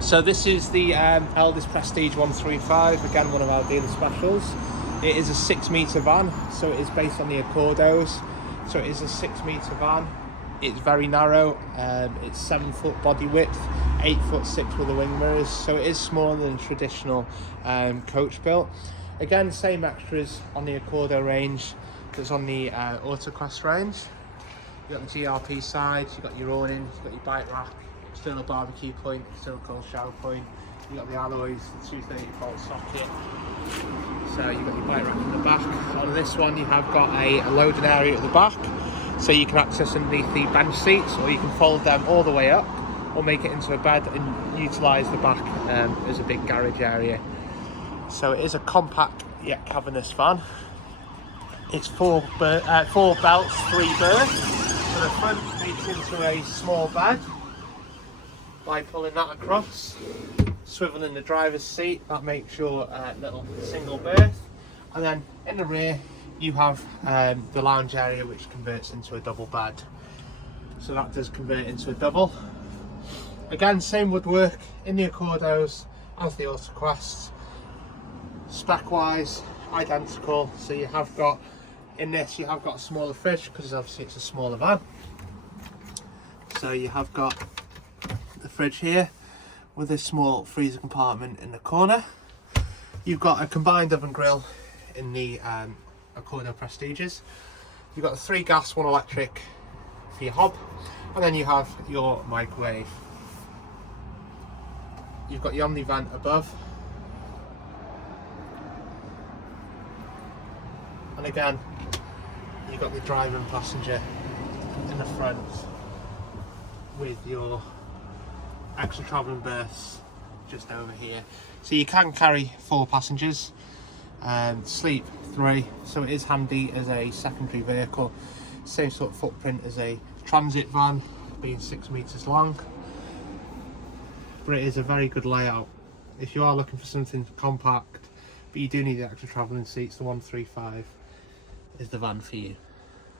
So this is the Elddis Prestige 135, again one of our dealer specials. It is a 6 metre van, so it is based on the Accordos. So it is a 6 metre van. It's very narrow, it's 7 foot body width, 8'6" with the wing mirrors, so it is smaller than traditional coach built. Again, same extras on the Accordo range that's on the Autoquest range. You've got the GRP side, you've got your awning, you've got your bike rack, still a BBQ point, still a cold shower point. You've got the alloys, the 230 volt socket. So you've got your bike rack in the back. On this one you have got a loading area at the back, so you can access underneath the bench seats, or you can fold them all the way up or make it into a bed and utilise the back as a big garage area. So it is a compact yet cavernous van. It's four belts, 3 berths. So the front makes into a small bed by pulling that across, swiveling the driver's seat, that makes your little single berth, and then in the rear you have the lounge area, which converts into a double bed. So that does convert into a double. Again, same woodwork in the Accordos as the Autoquests. Spec wise, identical. So you have got, in this you have got a smaller fridge, because obviously it's a smaller van. So you have got the fridge here with a small freezer compartment in the corner. You've got a combined oven grill in the Accordo Prestiges. You've got 3 gas, 1 electric for your hob, and then you have your microwave. You've got your Omnivent above, and again you've got the driver and passenger in the front with your extra travelling berths just over here. So you can carry 4 passengers and sleep 3, so it is handy as a secondary vehicle. Same sort of footprint as a transit van, being 6 metres long, but it is a very good layout. If you are looking for something compact but you do need the extra travelling seats, the 135 is the van for you.